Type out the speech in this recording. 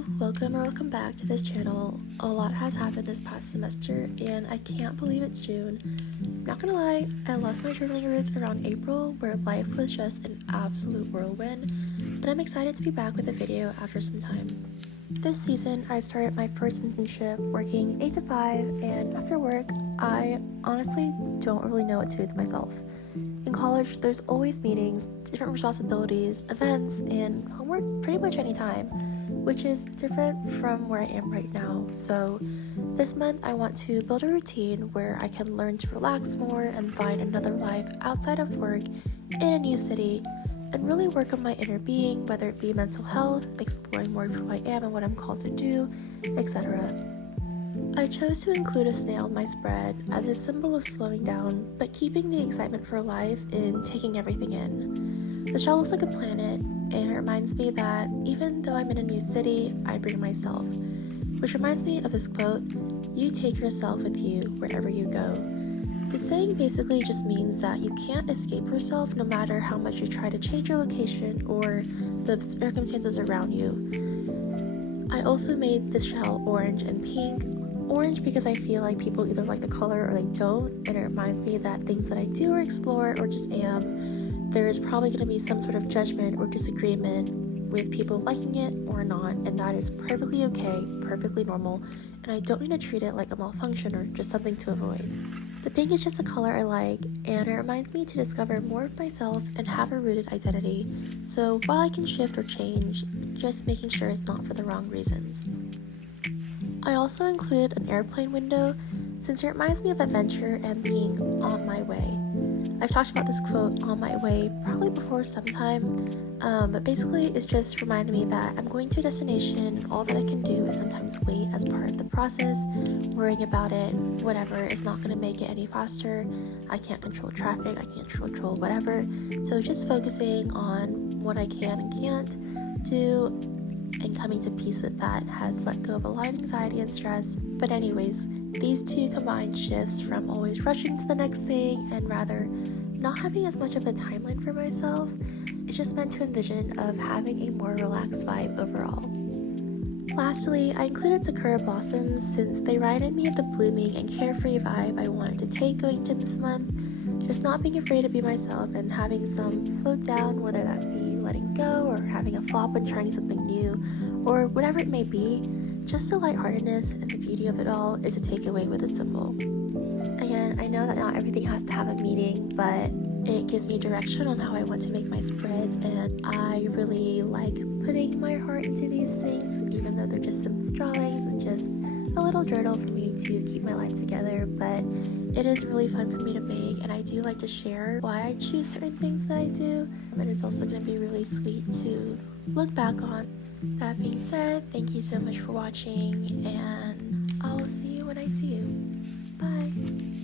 Hello, welcome or welcome back to this channel. A lot has happened this past semester and I can't believe it's June. I'm not gonna lie, I lost my journaling roots around April where life was just an absolute whirlwind, but I'm excited to be back with a video after some time. This season, I started my first internship working 8 to 5, and after work, I honestly don't really know what to do with myself. In college, there's always meetings, different responsibilities, events, and homework pretty much any time, which is different from where I am right now. So this month, I want to build a routine where I can learn to relax more and find another life outside of work in a new city and really work on my inner being, whether it be mental health, exploring more of who I am and what I'm called to do, etc. I chose to include a snail in my spread as a symbol of slowing down, but keeping the excitement for life in taking everything in. The shell looks like a planet, and it reminds me that even though I'm in a new city, I bring myself. Which reminds me of this quote, "You take yourself with you wherever you go." The saying basically just means that you can't escape yourself no matter how much you try to change your location or the circumstances around you. I also made this shell orange and pink. Orange because I feel like people either like the color or they don't, and it reminds me that things that I do or explore or just am, there is probably going to be some sort of judgment or disagreement with people liking it or not, and that is perfectly okay, perfectly normal, and I don't need to treat it like a malfunction or just something to avoid. The pink is just a color I like, and it reminds me to discover more of myself and have a rooted identity, so while I can shift or change, just making sure it's not for the wrong reasons. I also included an airplane window since it reminds me of adventure and being on my way. I've talked about this quote, "on my way," probably before sometime, but basically it's just reminding me that I'm going to a destination and all that I can do is sometimes wait as part of the process. Worrying about it, whatever, is not going to make it any faster. I can't control traffic, I can't control whatever, so just focusing on what I can and can't do and coming to peace with that has let go of a lot of anxiety and stress. But anyways, these two combined shifts from always rushing to the next thing and rather not having as much of a timeline for myself is just meant to envision of having a more relaxed vibe overall. Lastly, I included sakura blossoms since they reminded me of the blooming and carefree vibe I wanted to take going into this month. Just not being afraid to be myself and having some float down, whether that be letting go or having a flop when trying something new or whatever it may be. Just the lightheartedness and the beauty of it all is a takeaway with its symbol. Again, I know that not everything has to have a meaning, but it gives me direction on how I want to make my spreads, and I really like putting my heart into these things, even though they're just simple drawings and just a little journal for me to keep my life together. But it is really fun for me to make, and I do like to share why I choose certain things that I do, and it's also going to be really sweet to look back on. That being said, thank you so much for watching, and I'll see you when I see you. Bye!